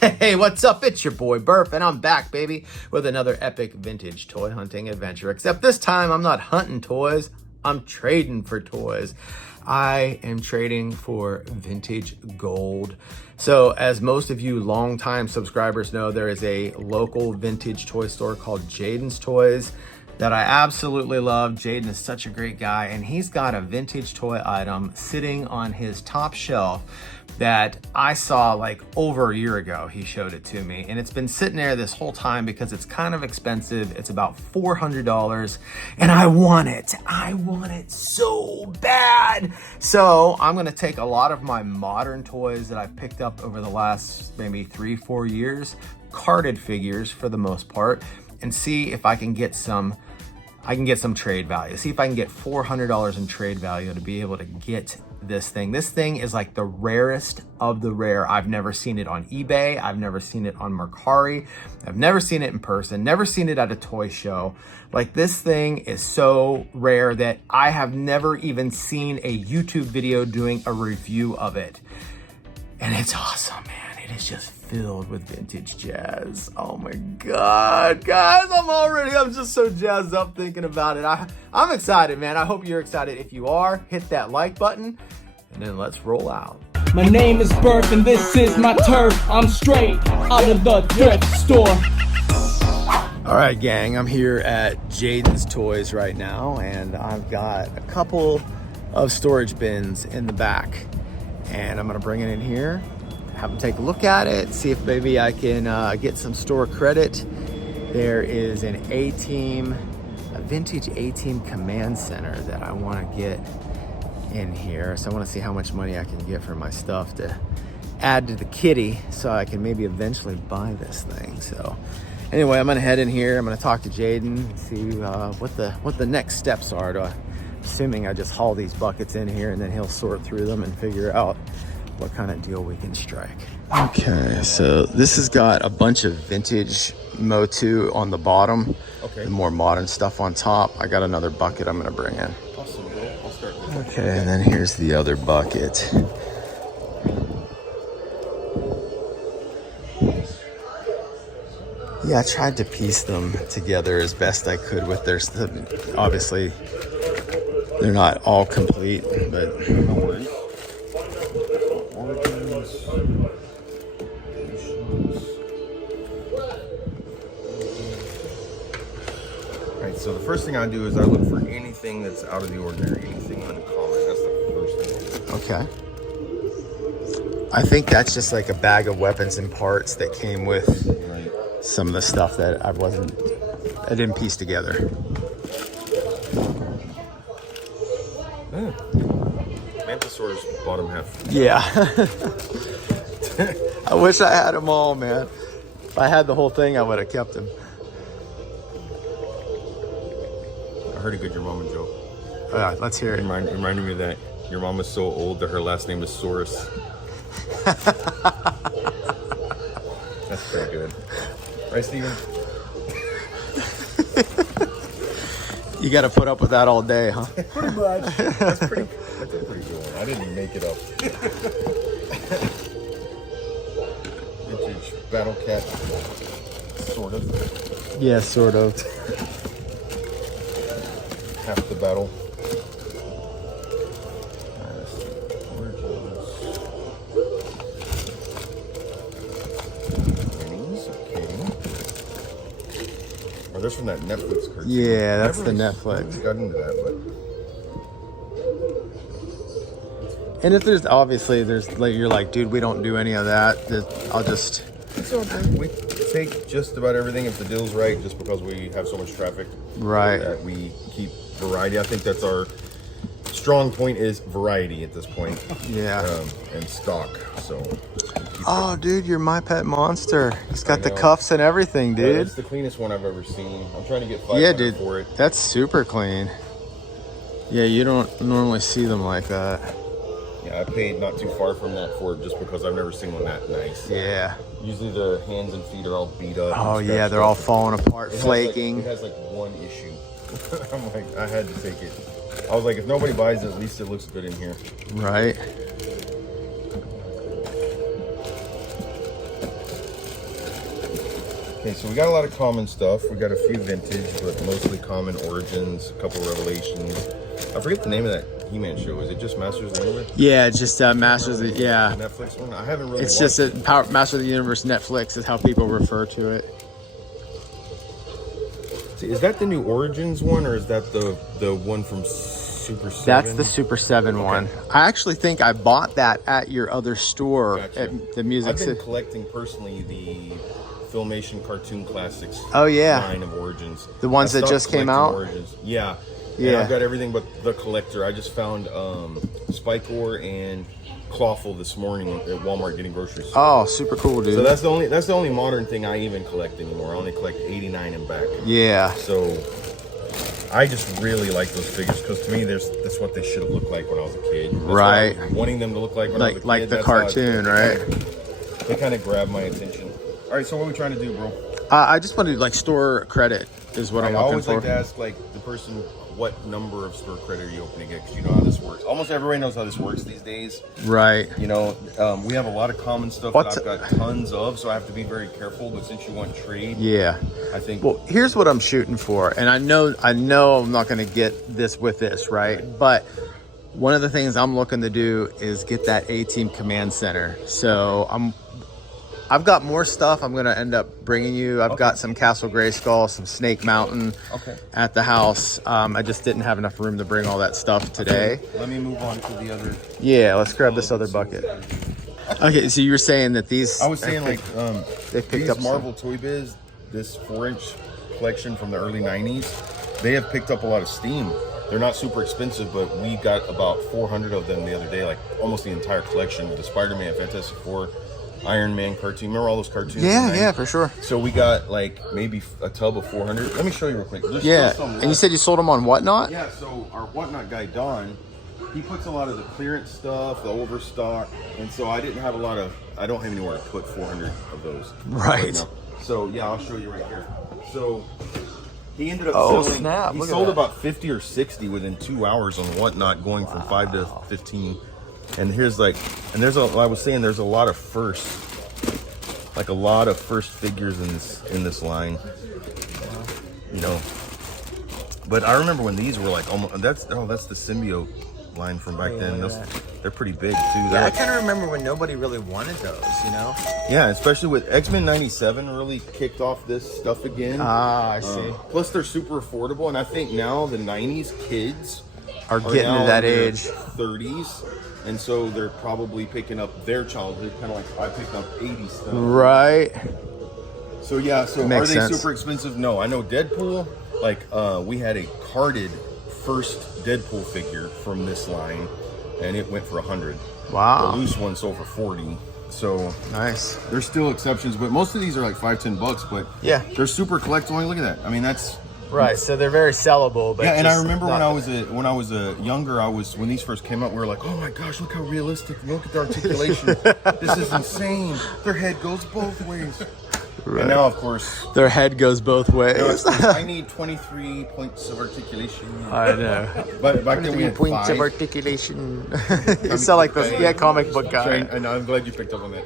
Hey, what's up? It's your boy Burf, and I'm back, baby, with another epic vintage toy hunting adventure. Except this time, I'm not hunting toys, I'm trading for toys. I am trading for vintage gold. So, as most of you longtime subscribers know, there is a local vintage toy store called Jayden's Toys that I absolutely love. Jaden is such a great guy, and he's got a vintage toy item sitting on his top shelf that I saw like over a year ago. He showed it to me, and it's been sitting there this whole time because it's kind of expensive. It's about $400, and I want it. I want it so bad. So I'm gonna take a lot of my modern toys that I've picked up over the last maybe 3-4 years, carded figures for the most part, and see if I can get some trade value. See if I can get $400 in trade value to be able to get this thing. This thing is like the rarest of the rare. I've never seen it on eBay. I've never seen it on Mercari. I've never seen it in person, never seen it at a toy show. Like, this thing is so rare that I have never even seen a YouTube video doing a review of it. And it's awesome, man. It is just filled with vintage jazz. Oh my God, guys, I'm just so jazzed up thinking about it. I'm excited, man. I hope you're excited. If you are, hit that like button, and then let's roll out. My name is Burf, and this is my turf. I'm straight out of the thrift store. All right, gang, I'm here at Jayden's Toys right now, and I've got a couple of storage bins in the back, and I'm gonna bring it in here, have them take a look at it, see if maybe I can get some store credit. There is an A-Team, a vintage A-Team command center that I want to get in here. So I want to see how much money I can get for my stuff to add to the kitty so I can maybe eventually buy this thing. So anyway, I'm gonna head in here. I'm gonna talk to Jaden and see what the next steps are. Assuming I just haul these buckets in here and then he'll sort through them and figure out what kind of deal we can strike. Okay, so this has got a bunch of vintage Motu on the bottom, okay, and more modern stuff on top. I got another bucket I'm gonna bring in. Awesome, bro. I'll start with that. Okay, and then here's the other bucket. Yeah, I tried to piece them together as best I could with their stuff. Obviously, they're not all complete, but No worries. Alright, so the first thing I do is I look for anything that's out of the ordinary, anything uncommon. That's the first thing. okay. I think that's just like a bag of weapons and parts that came with some of the stuff that I didn't piece together. Mantisaur's bottom half. Yeah. I wish I had them all, man. If I had the whole thing, I would have kept them. I heard a good your mama joke. Yeah, let's hear it. Reminded me of that. Your mom is so old that her last name is Saurus. That's pretty good. Right, Steven? You got to put up with that all day, huh? Pretty much. That's a pretty good one. I didn't make it up. Vintage Battle Cat. Sort of. Yeah, sort of. Half the battle. Oh, that's from that Netflix cartoon. Yeah, that's the Netflix. I got into that, but And if there's obviously like, you're like, dude, we don't do any of that. I'll just. it's okay. We take just about everything if the deal's right, just because we have so much traffic. Right. That we keep variety. I think that's our strong point, is variety at this point. Yeah. And stock. So. Oh, dude, you're my pet monster. He's got the cuffs and everything, dude. Yeah, it's the cleanest one I've ever seen. I'm trying to get 500 for it. That's super clean. Yeah, you don't normally see them like that. Yeah, I paid not too far from that for it just because I've never seen one that nice. Yeah. Usually the hands and feet are all beat up. Oh yeah, they're all falling apart, flaking. It has like one issue. I'm like, I had to take it. I was like, if nobody buys it, at least it looks good in here. Right. Okay, so we got a lot of common stuff. We got a few vintage, but mostly common origins, a couple revelations. I forget the name of that He-Man show. Is it just Masters of the Universe? Yeah, it's just Masters of the, yeah. Netflix one? I haven't really It's watched just a Master of the Universe Netflix is how people refer to it. See, is that the new Origins one, or is that the one from Super 7? That's the Super 7 one. I actually think I bought that at your other store at the Music I've been City. collecting personally the Filmation Cartoon Classics line of Origins. The ones I that just stopped came collecting out? Origins. Yeah. Yeah. And I've got everything but the collector. I just found Spikor and Clawful this morning at Walmart getting groceries. Oh, super cool, dude. So that's the only modern thing I even collect anymore. I only collect 89 and back. Yeah. So I just really like those figures because to me, that's what they should have looked like when I was a kid. That's Right. what I was wanting them to look like when I was a kid. Like the That's cartoon, right? They kind of grabbed my attention. All right, so what are we trying to do, bro? I just want to like store credit is what I'm I looking always for. like to ask like the person what number of store credit are you opening it because you know how this works. Almost everybody knows how this works these days. Right. You know, we have a lot of common stuff that I've got tons of, so I have to be very careful. But since you want trade, Yeah. I think. Well, here's what I'm shooting for, and I know I'm not going to get this with this, right? But one of the things I'm looking to do is get that A-Team Command Center. So I've got more stuff I'm going to end up bringing you. I've got some Castle Grayskull, some Snake Mountain at the house. I just didn't have enough room to bring all that stuff today. Let me move on to the other. Yeah, let's grab this other bucket. Okay, so you were saying that these... I was saying like they picked these up Marvel Toy Biz, this 4-inch collection from the early 90s, they have picked up a lot of steam. They're not super expensive, but we got about 400 of them the other day, like almost the entire collection. The Spider-Man, Fantastic Four, Iron Man cartoon. Remember all those cartoons? Yeah, for sure. So we got like maybe a tub of 400. Let me show you real quick. There's Yeah, still some and you left. said you sold them on Whatnot? Yeah, so our Whatnot guy, Don, he puts a lot of the clearance stuff, the overstock, and so I didn't have a lot of, I don't have anywhere to put 400 of those. Right. now. So yeah, I'll show you right here. So he ended up selling, snap, he look at sold that. about 50 or 60 within 2 hours on Whatnot, going from 5 to 15. And here's like, and there's I was saying there's a lot of firsts. Like a lot of first figures in this line, you know. But I remember when these were like almost that's the symbiote line from back then. They're pretty big too. Yeah, I kind of remember when nobody really wanted those, you know? Yeah, especially with X-Men 97 really kicked off this stuff again. Ah, I see. Plus they're super affordable, and I think now the 90s kids Are getting now to that in their age. 30s. And so they're probably picking up their childhood, kind of like I picked up 80s stuff. Right. So yeah, so Makes are they sense. super expensive? No, I know Deadpool, like we had a carded first Deadpool figure from this line and it went for 100. Wow. The loose one sold for 40. So Nice. there's still exceptions, but most of these are like $5-10, but Yeah. they're super collectible. Look at that. I mean, that's Right. So they're very sellable, but yeah, and I just remember not- when I was younger, when these first came out, we were like, oh my gosh, look how realistic! Look at the articulation. This is insane. Their head goes both ways. Right. And now, of course, their head goes both ways. I need 23 points of articulation. I know. But back then we had Points 5. of articulation. You sound like the comic book guy. I know. I'm glad you picked up on that.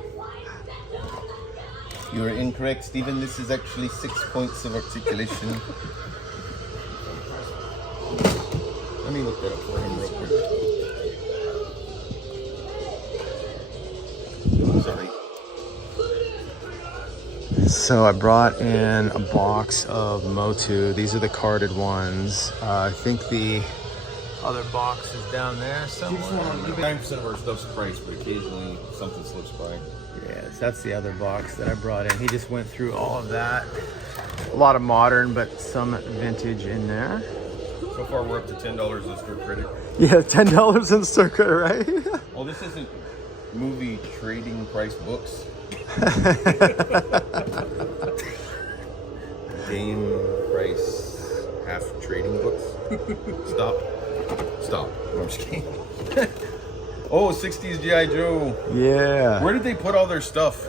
You are incorrect, Stephen. This is actually 6 points of articulation. Let me look that up for him real quick. Sorry. So I brought in a box of Motu. These are the carded ones. I think the other box is down there somewhere. 9% of our stuff's priced, but occasionally something slips by. Yes, that's the other box that I brought in. He just went through all of that. A lot of modern, but some vintage in there. So far, we're up to $10 in store credit. Yeah, $10 in circuit, right? Well, this isn't movie trading price books. Game price half trading books. Stop. No, I'm just kidding. Oh, 60s G.I. Joe. Yeah. Where did they put all their stuff?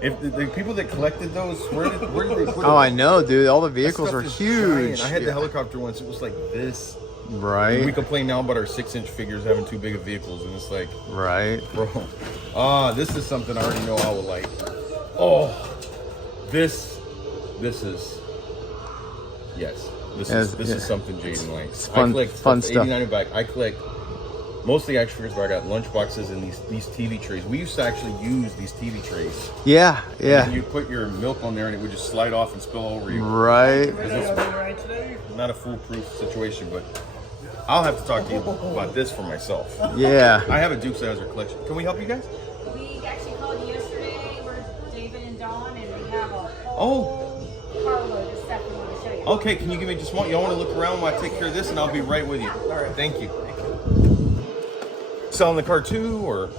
If the people that collected those, where did they put it? Oh, I know, dude. All the vehicles That are stuff is huge. giant. I had the helicopter once. It was like this. Right. We complain now about our 6-inch figures having too big of vehicles, and it's like, Right. bro. This is something I already know I would like. Oh, this This is, yes. This Yeah. is something Jaden likes. Fun, I collect fun stuff. 89 and back. I collect mostly action figures, but I got lunch boxes and these TV trays. We used to actually use these TV trays. Yeah, yeah. And you put your milk on there and it would just slide off and spill over you. Right. It's not a foolproof situation, but I'll have to talk to you about this for myself. Yeah. I have a Dukes of Hazzard collection. Can we help you guys? We actually called you yesterday. We're David and Dawn, and we have a Oh. whole carload of stuff we want to show you. Okay, can you give me just one? Y'all want to look around while I take care of this, and I'll be right with you. All right, thank you. Selling the car too, or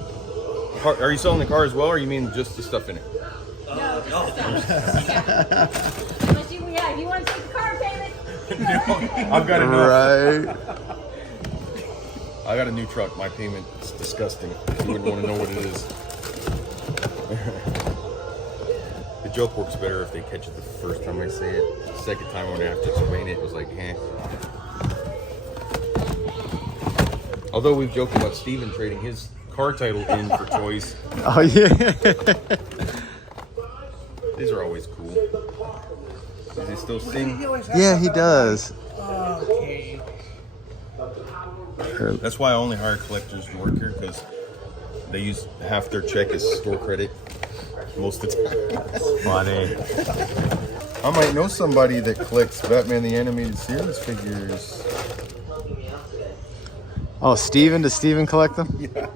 are you selling the car as well, or you mean just the stuff in it? No, just stuff. Yeah. Unless you, if you want to take the car payment. I've got enough. Right. I got a new truck. My payment's disgusting. You wouldn't want to know what it is. The joke works better if they catch it the first time I say it. The second time when I have to explain it, it was like, eh. Although we've joked about Steven trading his car title in for toys. Oh, yeah. These are always cool. Does he still sing? Yeah, he does. Okay. That's why I only hire collectors to work here, because they use half their check as store credit most of the time. Funny. I might know somebody that collects Batman the Animated Series figures. Oh, Steven? Does Steven collect them? Yeah.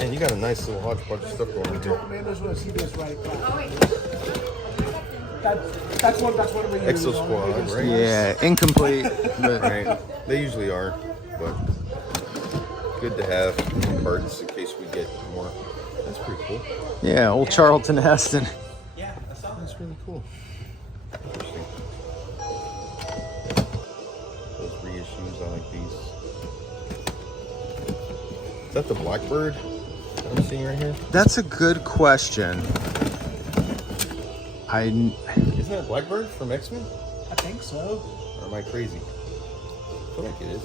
And you got a nice little hodgepodge of stuff going on here. Man, just want to see this right across. Oh, wait. That's one of the Exo Squad, right? Yeah, incomplete. But Right. They usually are, but good to have cards in case we get more. That's pretty cool. yeah, old Charlton Heston. That's really cool. Interesting. Those reissues, I like these. Is that the Blackbird I'm seeing right here? That's a good question. Isn't that Blackbird from X-Men? I think so. Or am I crazy? I feel like it is.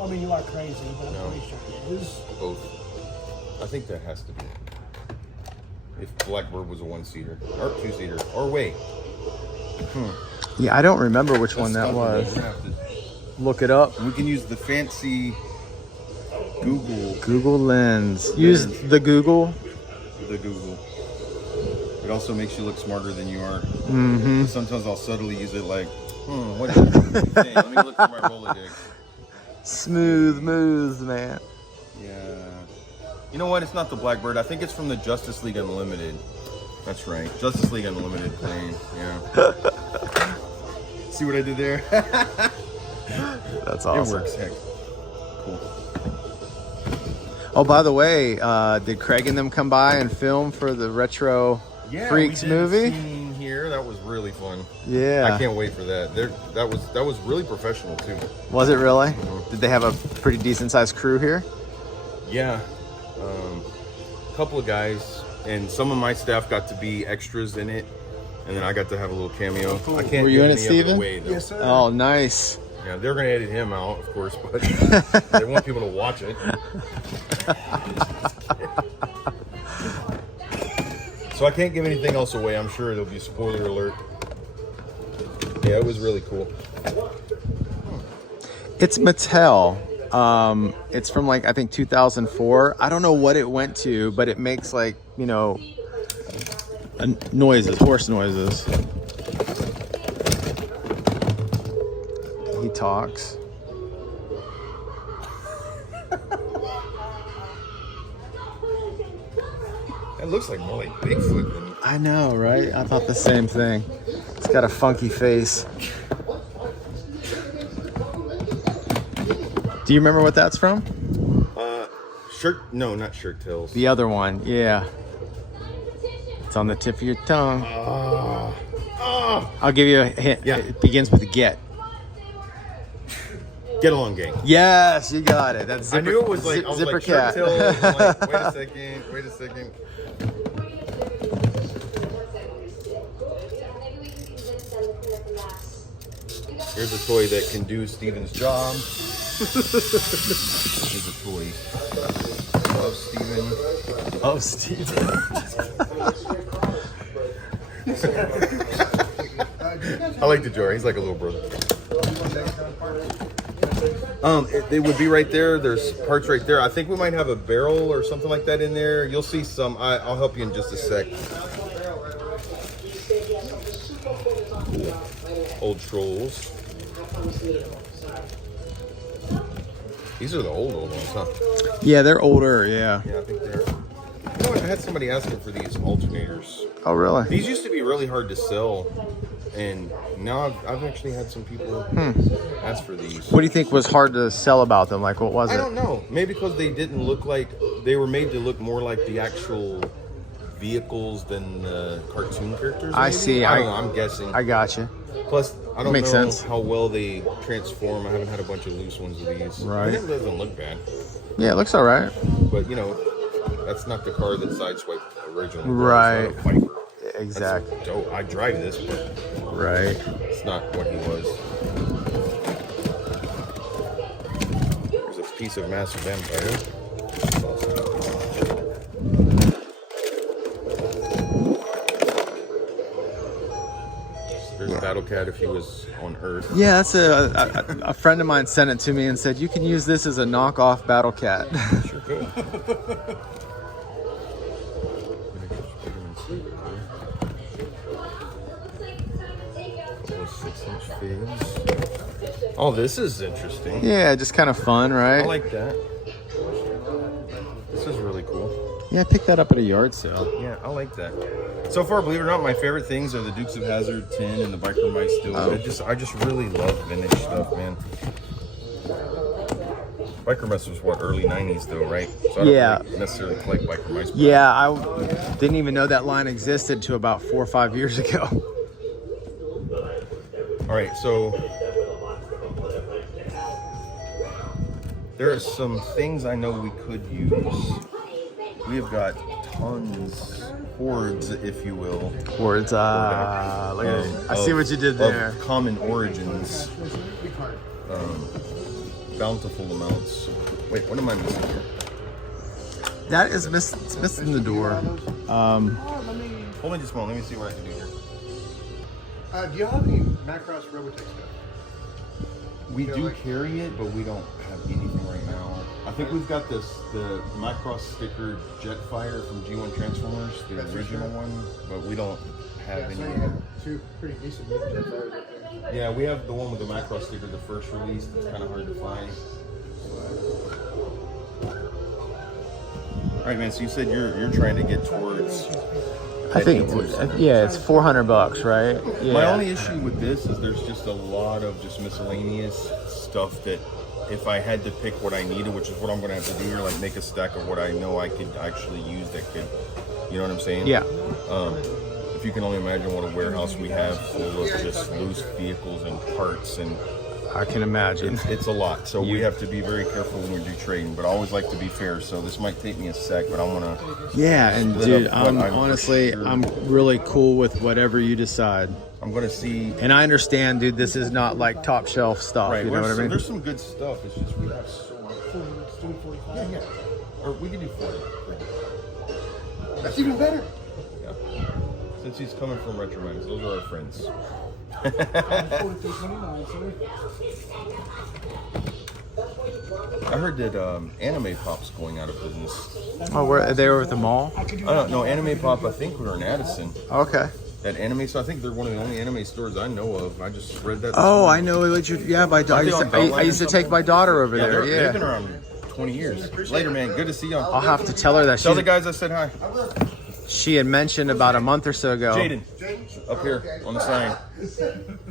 I mean, you are crazy, but No. I'm pretty sure it is. Both. I think that has to be. If Blackbird was a one-seater. Or two-seater. Or wait. Yeah, I don't remember which one that That's was. we're gonna have to- Look it up. We can use the fancy Google. Google Lens. Use the Google. The Google. It also makes you look smarter than you are. Mm-hmm. Sometimes I'll subtly use it like, what is it? Hey, let me look for my Rolodex. Smooth moves, man. Yeah. You know what? It's not the Blackbird. I think it's from the Justice League Unlimited. That's right. Justice League Unlimited plane. Yeah. See what I did there? That's It awesome. works. Heck. Cool. Oh, by the way, did Craig and them come by and film for the Retro Freaks we did a movie? scene here. That was really fun. Yeah. I can't wait for that. That was really professional too. Was it really? Did they have a pretty decent sized crew here? Yeah, a couple of guys, and some of my staff got to be extras in it, and then I got to have a little cameo. I can't Were you give in it, any of Steven? away, though. Yes, sir. Oh, nice. Yeah, they're gonna edit him out, of course, but they want people to watch it. So I can't give anything else away. I'm sure there'll be spoiler alert. Yeah, it was really cool. It's Mattel. It's from like I think 2004. I don't know what it went to, but it makes like, you know, noises, horse noises. He talks. It looks like more like Bigfoot than. I know, right? I thought the same thing. It's got a funky face. Do you remember what that's from? No, not Shirt Tails. The other one, yeah. It's on the tip of your tongue. I'll give you a hint. Yeah. It begins with a get. Get Along Gang. Yes, you got it. That's zipper, I knew it was like, I was zipper like, cat. Shirt Tails. I'm like, wait a second. Here's a toy that can do Steven's job. Here's a toy. Steven. Oh, Steve. I like the jar. He's like a little brother. They would be right there. There's parts right there. I think we might have a barrel or something like that in there. You'll see some. I'll help you in just a sec. Old trolls. These are the old ones, huh? Yeah, they're older. Yeah. Yeah, I think they're. You know, I had somebody asking for these alternators. Oh, really? These used to be really hard to sell, and now I've actually had some people ask for these. What do you think was hard to sell about them? Like, what was it? I don't know. Maybe because they didn't look like, they were made to look more like the actual vehicles than the cartoon characters. I maybe? see. I don't know. I'm guessing. I got you. Plus, I don't Makes know sense. how well they transform. I haven't had a bunch of loose ones of these. Right. It doesn't look bad. Yeah, it looks all right. But, you know, that's not the car that Sideswipe originally was. Right. It's not a Viper. Exactly. That's dope. I drive this, but Right. it's not what he was. There's a piece of massive banter. That's awesome. There's Battle Cat if he was on Earth. Yeah, that's a friend of mine sent it to me and said you can use this as a knockoff Battle Cat. Sure could. 6-inch figs. Oh, this is interesting. Yeah, just kind of fun, right? I like that. This is really cool. Yeah, I picked that up at a yard sale. Yeah, I like that. So far, believe it or not, my favorite things are the Dukes of Hazzard 10 and the Biker Mice still. Oh. I just really love vintage stuff, man. Biker Mice was what, early 90s though, right? So I don't really necessarily collect Biker Mice. Yeah, I didn't even know that line existed to about 4 or 5 years ago. All right, so there are some things I know we could use. We have got tons, hordes, if you will. Words, look at it. I see what you did there. Of common origins. Bountiful amounts. Wait, what am I missing here? That is it's missing the door. Hold on just a moment. Let me see what I can do here. Do you have any Macross Robotech stuff? We do carry it, but we don't have anything right now. I think we've got the Macross sticker Jetfire from G1 Transformers, the original one, but we don't have any. Two pretty decent Jetfires up there. Yeah, we have the one with the Macross sticker, the first release. That's kind of hard to find. All right, man. So you said you're trying to get towards. I think, yeah, it's $400, right? Yeah. My only issue with this is there's just a lot of just miscellaneous stuff that if I had to pick what I needed, which is what I'm going to have to do here, like make a stack of what I know I could actually use that could, you know what I'm saying? Yeah. If you can only imagine what a warehouse we have full of just loose vehicles and parts, and I can imagine. it's a lot. So we have to be very careful when we do trading, but I always like to be fair. So this might take me a sec, but I want to. Yeah, and split dude, up what I'm I'm honestly, for sure. I'm really cool with whatever you decide. I'm going to see. And I understand, dude, this is not like top shelf stuff. Right, You know what I mean? There's some good stuff. It's just we have so much. Let's do 45. Yeah. Or we can do 40. That's even better. Yeah. Since he's coming from Retro Mags, those are our friends. 43.29, so I heard that Anime Pop's going out of business. Oh, they were at the mall? I don't know. Anime Pop, I think, were in Addison. Okay. That anime, so I think they're one of the only anime stores I know of. I just read that. Oh, I know what you. Yeah, I used to take my daughter over there. They've been Yeah. around 20 years. Later, man. Good to see you. I'll have to tell her that Tell the guys I said hi. she had mentioned about a month or so ago. Jaden, up here on the sign.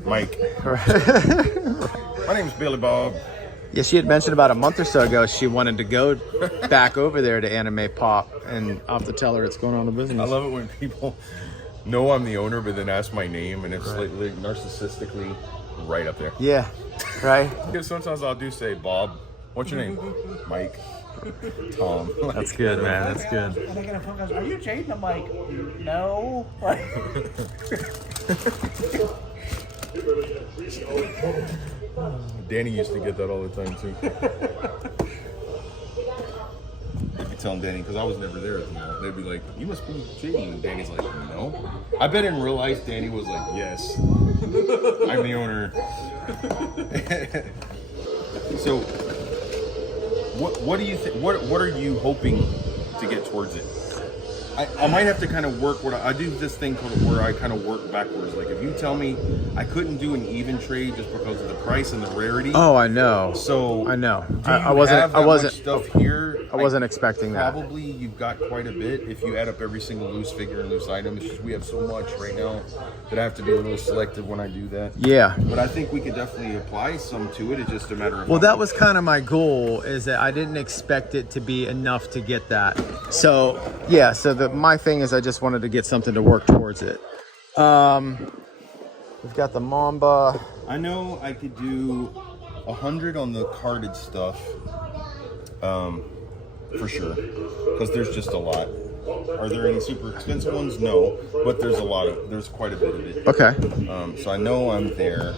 Mike. My name's Billy Bob. Yeah, she had mentioned about a month or so ago she wanted to go back over there to Anime Pop, and I'll have to tell her it's going on the business. I love it when people know I'm the owner, but then ask my name, and it's like narcissistically right up there. Yeah, right? Because sometimes I'll do say, Bob, what's your name? Mike. Tom. That's good, man. That's good. and I get a phone call, are you Jayden? I'm like, no. Like, Danny used to get that all the time too. He'd be telling Danny, because I was never there at the mall. They'd be like, "You must be Jayden," and Danny's like, "No." I bet in real life, Danny was like, "Yes, I'm the owner." So, what do you think? What are you hoping to get towards it? I might have to kind of work. I do this thing called where I kind of work backwards. Like if you tell me I couldn't do an even trade just because of the price and the rarity. Oh, I know. So I know. I wasn't stuff here. I wasn't expecting that. Probably you've got quite a bit if you add up every single loose figure and loose item. It's just we have so much right now that I have to be a little selective when I do that. Yeah. But I think we could definitely apply some to it. It's just a matter of. Well, that was kind of my goal, is that I didn't expect it to be enough to get that. So yeah. So my thing is I just wanted to get something to work towards it. We've got the Mamba. I know I could do 100 on the carded stuff. For sure, because there's just a lot. Are there any super expensive ones? No, but there's quite a bit of it. Okay. So I know I'm there.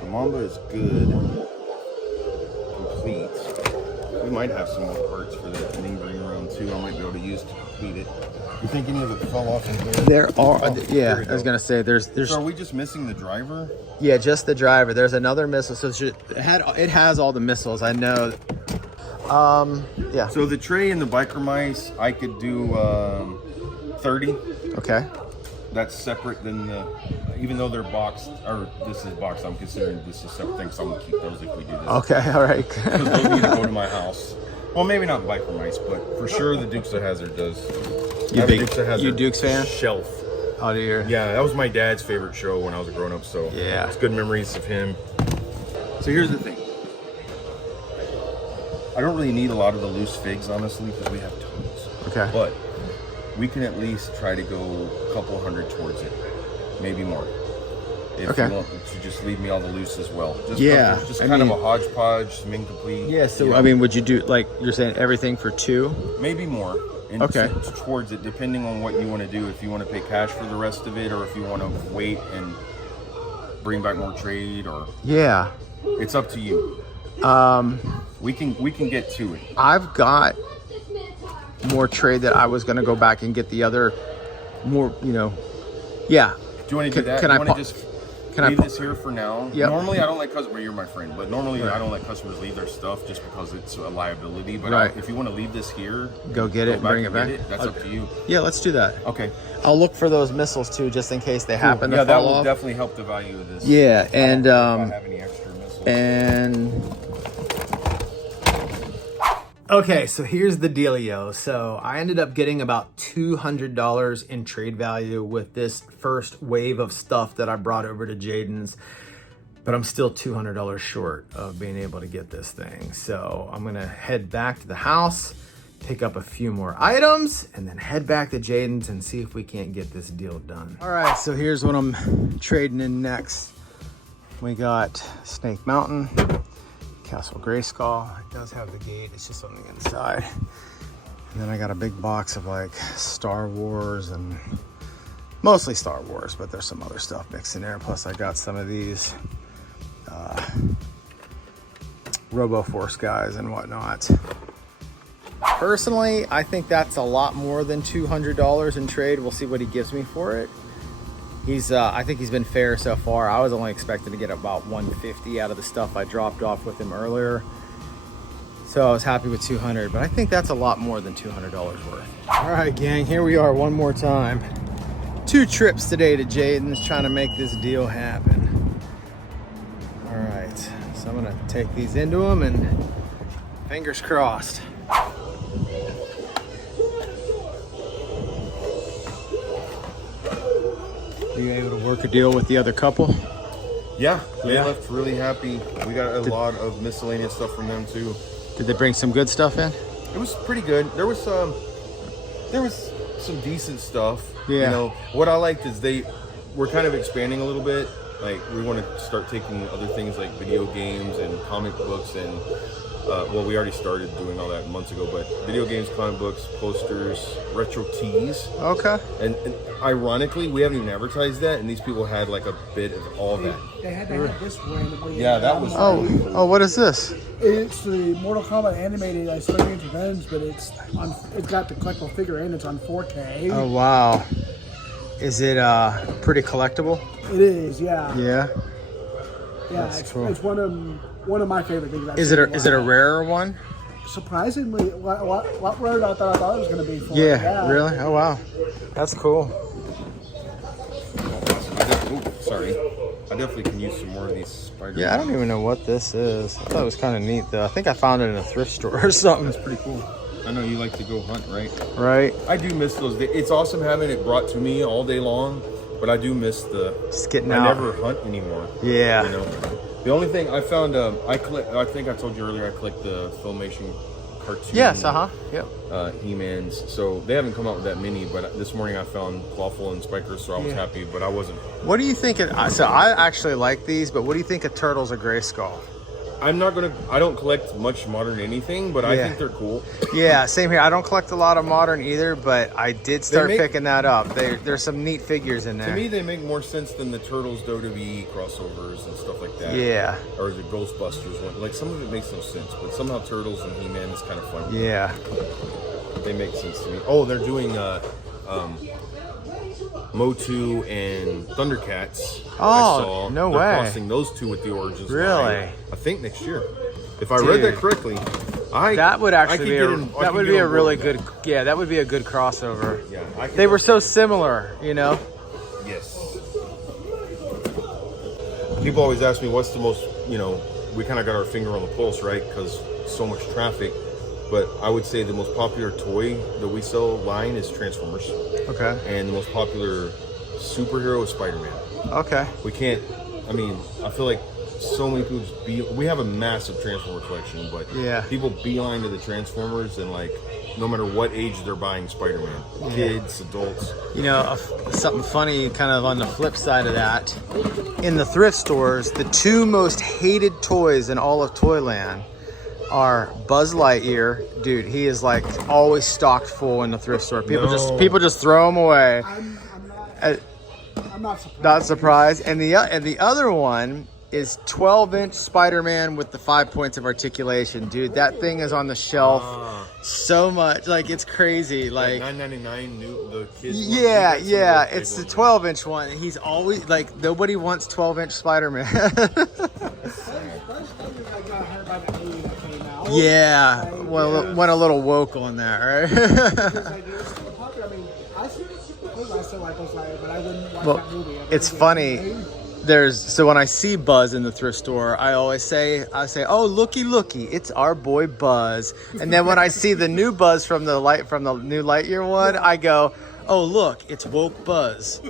The Mamba is good, complete. We might have some more parts for that lingering around too. I might be able to use to complete it. You think any of it fell off in here? There are. Yeah, I was gonna say there's. So are we just missing the driver? Yeah, just the driver. There's another missile. So it has all the missiles. I know. Yeah. So the tray and the biker mice, I could do 30. Okay. That's separate than the. Even though they're boxed, or this is boxed, I'm considering this a separate thing. So I'm gonna keep those if we do this. Okay. All right. Because those need to go to my house. Well, maybe not biker mice, but for sure the Dukes of Hazzard does. You Dukes fan? Shelf. Oh dear. Yeah, that was my dad's favorite show when I was a grown up. So yeah, it's good memories of him. So here's the thing. I don't really need a lot of the loose figs, honestly, because we have tons. Okay. But we can at least try to go a couple hundred towards it, maybe more. If you want to just leave me all the loose as well. Just kind of a hodgepodge, some incomplete. Yeah, so I mean, would you do, like, you're saying everything for 2? Maybe more. And towards it, depending on what you want to do. If you want to pay cash for the rest of it, or if you want to wait and bring back more trade, or it's up to you. We can get to it. I've got more trade that I was going to go back and get the other more, yeah. Do you want to do that? Can I I want to just leave this here for now? Yep. Normally, I don't let customers. Well, you're my friend, but normally I don't let customers leave their stuff just because it's a liability. But if you want to leave this here, go get it, bring it back. That's up to you. Yeah, let's do that. Okay. I'll look for those missiles too, just in case they happen to fall off. Yeah, that will definitely help the value of this. Yeah, and if I have any extra missiles. Okay, so here's the dealio. So I ended up getting about $200 in trade value with this first wave of stuff that I brought over to Jaden's, but I'm still $200 short of being able to get this thing. So I'm gonna head back to the house, pick up a few more items, and then head back to Jaden's and see if we can't get this deal done. All right, so here's what I'm trading in next. We got Snake Mountain, Castle Grayskull. It does have the gate, it's just on the inside. And then I got a big box of like Star Wars, and mostly Star Wars, but there's some other stuff mixed in there. Plus I got some of these RoboForce guys and whatnot. Personally, I think that's a lot more than $200 in trade. We'll see what he gives me for it. I think he's been fair so far. I was only expecting to get about $150 out of the stuff I dropped off with him earlier. So I was happy with $200, but I think that's a lot more than $200 worth. All right, gang, here we are one more time. 2 trips today to Jaden's trying to make this deal happen. All right, so I'm gonna take these into him and fingers crossed. Are you able to work a deal with the other couple? Yeah, they left really happy. We got a lot of miscellaneous stuff from them too. Did they bring some good stuff in? It was pretty good. There was some decent stuff. Yeah. You know, what I liked is we're kind of expanding a little bit. Like we want to start taking other things like video games and comic books and Well, we already started doing all that months ago, but video games, comic books, posters, retro tees. Okay. And ironically, we haven't even advertised that, and these people had like a bit of all that. They had to have this randomly. Yeah, that was. Oh, what is this? It's the Mortal Kombat animated Strange Revenge, but it's got the collectible figure and it's on 4K. Oh wow. Is it pretty collectible? It is, yeah. Yeah. Yeah, That's cool. It's one of my favorite things. Is it a rarer one? Surprisingly, a lot rarer than I thought it was going to be. For Yeah, it. Yeah, really? Oh wow. That's cool. Sorry. I definitely can use some more of these spiders. Yeah, I don't even know what this is. I thought it was kind of neat though. I think I found it in a thrift store or something. That's pretty cool. I know you like to go hunt, right? Right. I do miss those days. It's awesome having it brought to me all day long, but I do miss Just getting I out. never hunt anymore. Yeah. You know, the only thing I found, I think I told you earlier, I collect the Filmation cartoon. Yes. Yep. He-Mans. So they haven't come out with that many, but this morning I found Clawful and Spikers, so I was happy, but I wasn't. What do you think? So I actually like these, but what do you think of Turtles or Grayskull? I don't collect much modern anything, but I think they're cool. Yeah, same here. I don't collect a lot of modern either, but I did start picking that up. There's some neat figures in there. To me, they make more sense than the Turtles WWE crossovers and stuff like that. Yeah. Or the Ghostbusters one. Like, some of it makes no sense, but somehow Turtles and He-Man is kind of fun. Yeah. They make sense to me. Oh, they're doing Motu and Thundercats. Oh, no they're way. crossing those two with the Origins. Really? line, I think next year. If I read that correctly, that would actually be a really good. good. Yeah, that would be a good crossover. Yeah, they were so similar, you know. Yes. People always ask me what's the most, we kind of got our finger on the pulse, right? Because so much traffic. But I would say the most popular toy that we sell line is Transformers. Okay. And the most popular superhero is Spider-Man. Okay. I feel like so many people we have a massive Transformer collection, but people beeline to the Transformers, and like no matter what age they're buying Spider-Man, kids, adults. Something funny kind of on the flip side of that, in the thrift stores, the two most hated toys in all of Toyland are Buzz Lightyear. Dude, he is like always stocked full in the thrift store. People just throw him away. I'm not surprised. Not surprised. And the other one is 12-inch Spider-Man with the 5 points of articulation. Dude, that thing is on the shelf so much. Like, it's crazy. Like $9.99 the kids. Yeah. It's the 12-inch one. He's always like, nobody wants 12-inch Spider-Man. Yeah, well, went a little woke on that, right? Well, it's funny. So when I see Buzz in the thrift store, I say, "Oh, looky, it's our boy Buzz." And then when I see the new Buzz from the new Lightyear one, I go, "Oh, look, it's woke Buzz."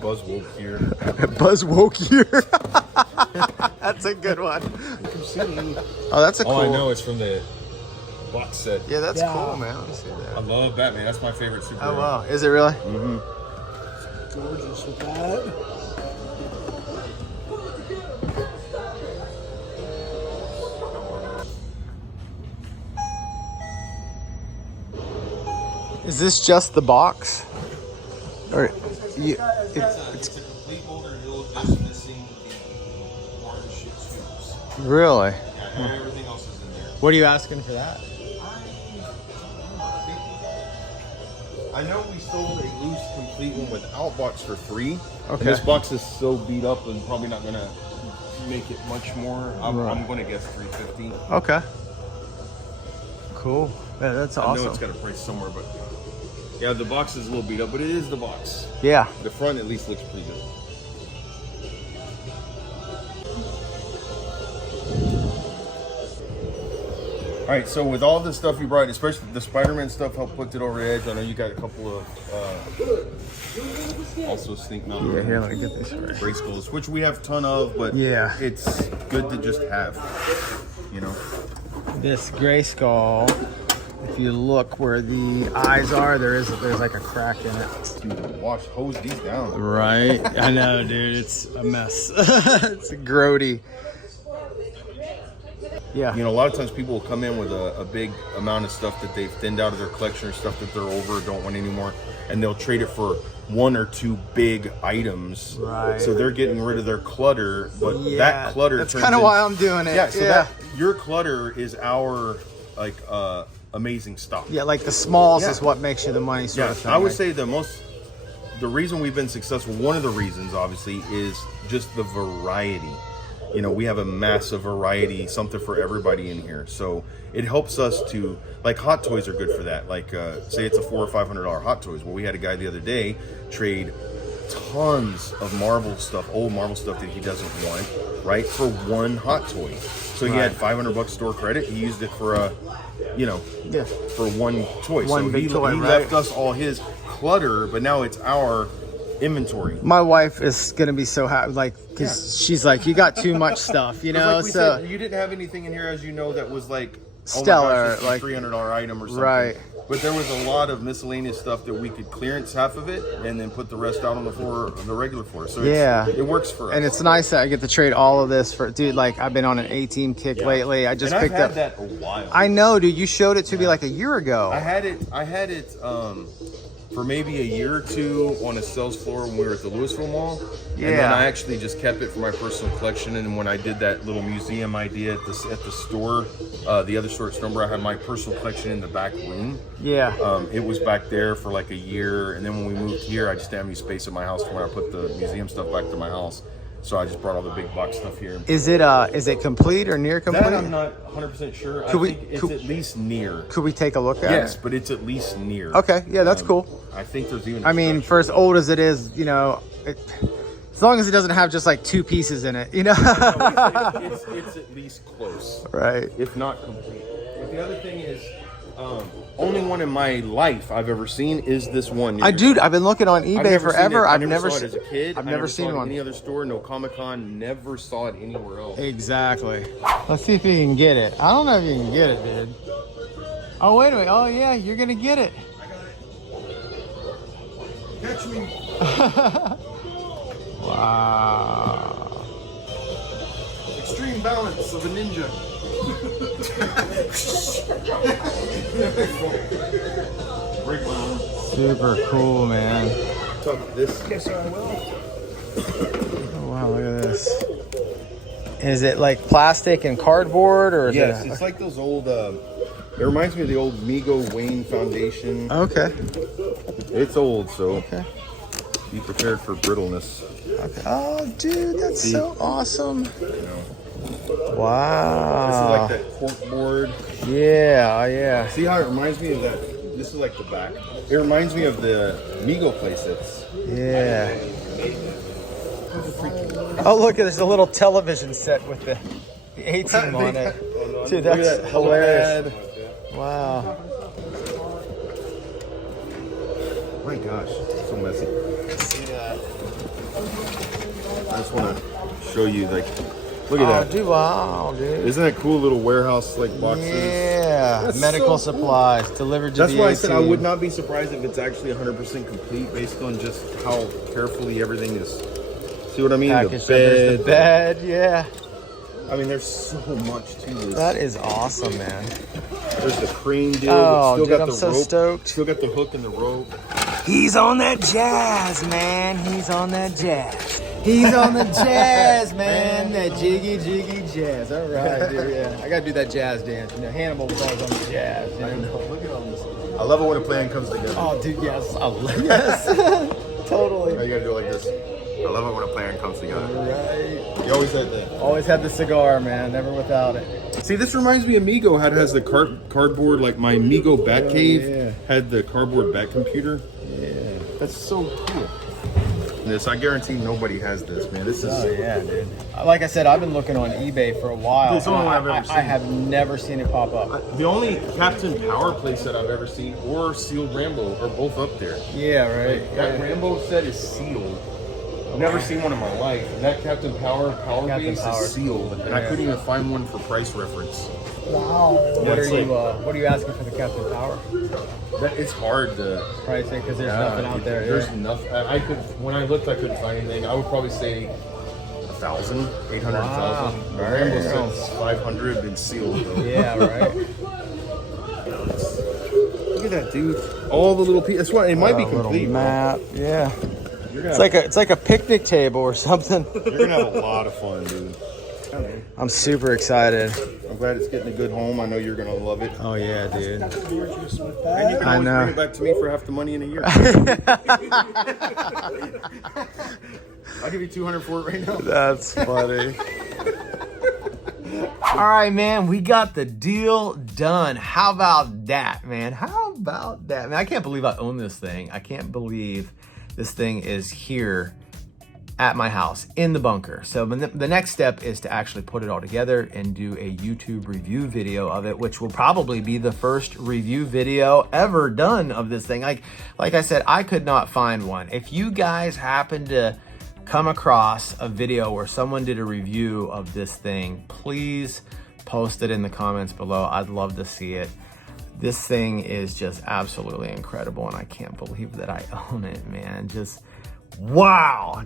Buzz woke here. Buzz woke here. That's a good one. Oh, that's a cool. Oh, I know. It's from the box set. Yeah, that's cool, man. Let me see that. I love Batman. That's my favorite superhero. Oh, wow. Is it really? Mm-hmm. Gorgeous with that. Is this just the box? Or It's a complete Boulder Hill, just missing the orange tubes. Really? Yeah, everything else is in there. What are you asking for that? I know we sold a loose complete one without box for $3. Okay. And this box is so beat up and probably not gonna make it much more. I'm gonna guess $3.50. Okay. Cool. Yeah, that's awesome. I know it's got a price somewhere, but yeah, the box is a little beat up, but it is the box. Yeah. The front at least looks pretty good. All right, so with all the stuff you brought, especially the Spider-Man stuff, helped put it over the edge. I know you got a couple of also Sneak Mountain. Yeah, here, let me get this right. Grayskulls, which we have a ton of, but it's good to just have, This Grayskull, if you look where the eyes are, there's like a crack in it. Dude, hose these down. Right? I know, dude. It's a mess. It's grody. Yeah. You know, a lot of times people will come in with a big amount of stuff that they've thinned out of their collection or stuff that they're over, don't want anymore, and they'll trade it for 1 or 2 big items. Right. So they're getting rid of their clutter, but that clutter. That's turns kind of in- why I'm doing it. Yeah. So that your clutter is our like amazing stock. Yeah, like the smalls Yeah. is what makes you the money sort of thing. I would right? say the reason we've been successful, one of the reasons obviously, is just the variety. You know, we have a massive variety, something for everybody in here. So it helps us to, like, Hot Toys are good for that. Like, say it's a $400 or $500 Hot Toys. Well, we had a guy the other day trade tons of Marvel stuff, old Marvel stuff that he doesn't want, right, for 1 Hot Toy. So he had $500 store credit. He used it for a, you know, for 1 toy. One so big he toy, right? left us all his clutter, but now it's our inventory. My wife is gonna be so happy, like, because she's like, you got too much stuff, you know. Like we so said, you didn't have anything in here, as you know, that was like stellar, oh my gosh, this is like a $300 item or something. right. But there was a lot of miscellaneous stuff that we could clearance half of it and then put the rest out on the floor, the regular floor. So it works for us. And it's nice that I get to trade all of this for, dude. Like, I've been on an A-team kick lately. I just and picked I've up had that a while. I know, dude. You showed it to me like a year ago. I had it for maybe a year or 2 on a sales floor when we were at the Louisville Mall. Yeah. And then I actually just kept it for my personal collection. And when I did that little museum idea at the store, the other store at Stoneborough, I had my personal collection in the back room. Yeah. It was back there for like a year. And then when we moved here, I just didn't have any space at my house for when I put the museum stuff back to my house. So I just brought all the big box stuff here. Is it complete or near complete? That I'm not 100% sure. I think it's at least near. Could we take a look at it? Yes, but it's at least near. Okay, yeah, that's cool. I think there's even. I mean, for as old as it is, you know, as long as it doesn't have just like 2 pieces in it, you know. it's at least close, Right. if not complete. But the other thing is, only one in my life I've ever seen is this one. I've been looking on eBay forever. I I've never never saw it as a kid. I've I never saw seen it one. in any other store. No Comic-Con. Never saw it anywhere else. Exactly. Let's see if you can get it. I don't know if you can get it, dude. Oh, wait a minute. Oh, yeah, you're going to get it. Catch me. Wow. Extreme balance of a ninja. Super cool, man. This. Yes, sir, I will. Oh, wow, look at this. Is it like plastic and cardboard, or is Yes, it? it's like those old. It reminds me of the old Migo Wayne Foundation. Okay. It's old, so Okay. be prepared for brittleness. Okay. Oh, dude, that's so awesome. You know. Wow. This is like that cork board. Yeah, yeah. See how it reminds me of that? This is like the back. It reminds me of the Migo playsets. Yeah. Oh, look, there's a little television set with the A-team on it. Dude, Look at that's that hilarious. HUD. Wow. My gosh, so messy. See that? I just want to show you, like, look at that. Dude, wow, dude. Isn't that cool little warehouse like boxes? Yeah. That's Medical so cool. supplies delivered to That's the why I said I A-team. would not be surprised if it's actually 100% complete based on just how carefully everything is. See what I mean? Package the bed, yeah. I mean, there's so much to this. That is awesome, man. There's the crane deal. Oh, Still dude, got I'm the so rope. stoked. Still got the hook and the rope. He's on that jazz, man. He's on that jazz. He's on the jazz, man. That jiggy, jiggy jazz. All right, dude. Yeah, I gotta do that jazz dance. You know, Hannibal was always on the jazz. You know? Look at all this. I love it when a plan comes together. Oh, dude, yes. I love yes. Totally. You gotta do it like this. I love it when a plan comes together. Right. You always had that. Always had the cigar, man. Never without it. See, this reminds me of Migo. How it has the cardboard, like my Migo Batcave yeah. had the cardboard bat computer. Yeah. That's so cool. This, I guarantee nobody has this, man. This is. Oh yeah, dude. Like I said, I've been looking on eBay for a while. It's the only one I've ever I seen. have never seen it pop up. The only Captain Power play set I've ever seen, or Sealed Rambo, are both up there. Yeah, right. That Rambo set is sealed. I've never seen one in my life. And that Captain Power Captain base Power. is sealed, and I couldn't even find one for price reference. Wow. What are you asking for the Captain Power? It's hard to. Pricing because there's nothing out there. There's nothing. I could. When I looked, I couldn't find anything. I would probably say 1,000, 800,000. The Very Rambo cool. says 500 and sealed though. Yeah, right. Look at that, dude. All the little pieces. That's why it might be Little complete. map. Yeah. You're gonna It's like a picnic table or something. you're gonna have a lot of fun, dude. I'm super excited. I'm glad it's getting a good home. I know you're gonna love it. Oh yeah, dude. That's what we're just with And you that. can I always know. bring it back to me for half the money in a year. I'll give you 200 for it right now. That's funny. All right, man, we got the deal done. How about that, man? How about that? Man, I can't believe I own this thing. I can't believe this thing is here at my house in the bunker. So the next step is to actually put it all together and do a YouTube review video of it, which will probably be the first review video ever done of this thing. Like I said, I could not find one. If you guys happen to come across a video where someone did a review of this thing, please post it in the comments below. I'd love to see it. This thing is just absolutely incredible, and I can't believe that I own it, man. Just wow,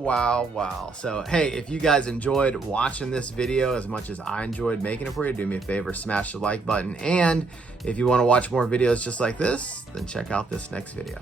wow. So hey, if you guys enjoyed watching this video as much as I enjoyed making it for you, do me a favor, smash the like button. And if you want to watch more videos just like this, then check out this next video.